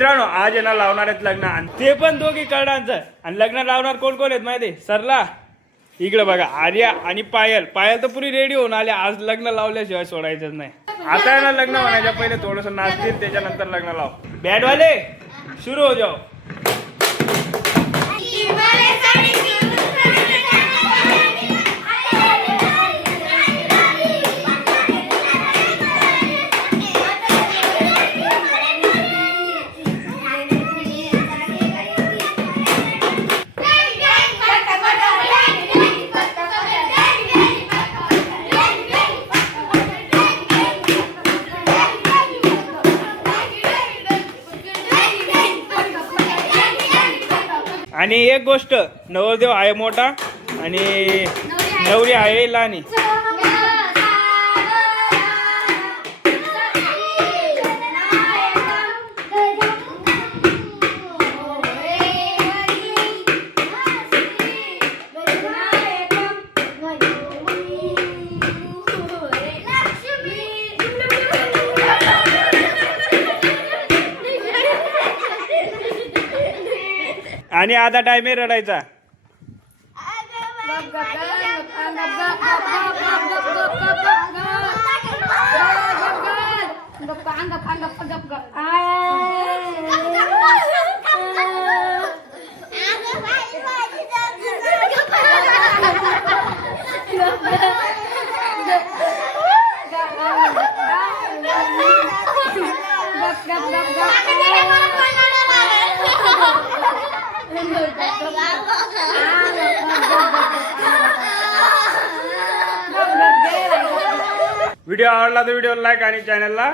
मित्रांनो आज यांना लावणार आहेत लग्न आणि ते पण दोघी कर्णांचं. आणि लग्न लावणार कोण कोण आहेत माहिती सरला इकडे बघा आर्या आणि पायल. पायल तर पुरी रेडी होऊन आली. आज लग्न लावल्याशिवाय सोडायचंच नाही. आता यांना लग्न म्हणायच्या पहिले थोडस नाचतील त्याच्यानंतर लग्न लाव. बॅट वाले सुरू हो जाओ. आणि एक गोष्ट नवरदेव आहे मोठा आणि नवरी आहे लहानी. आणि आता टाइम आहे रडायचा. व्हिडिओ आवडला तर व्हिडिओ लाईक आणि चॅनलला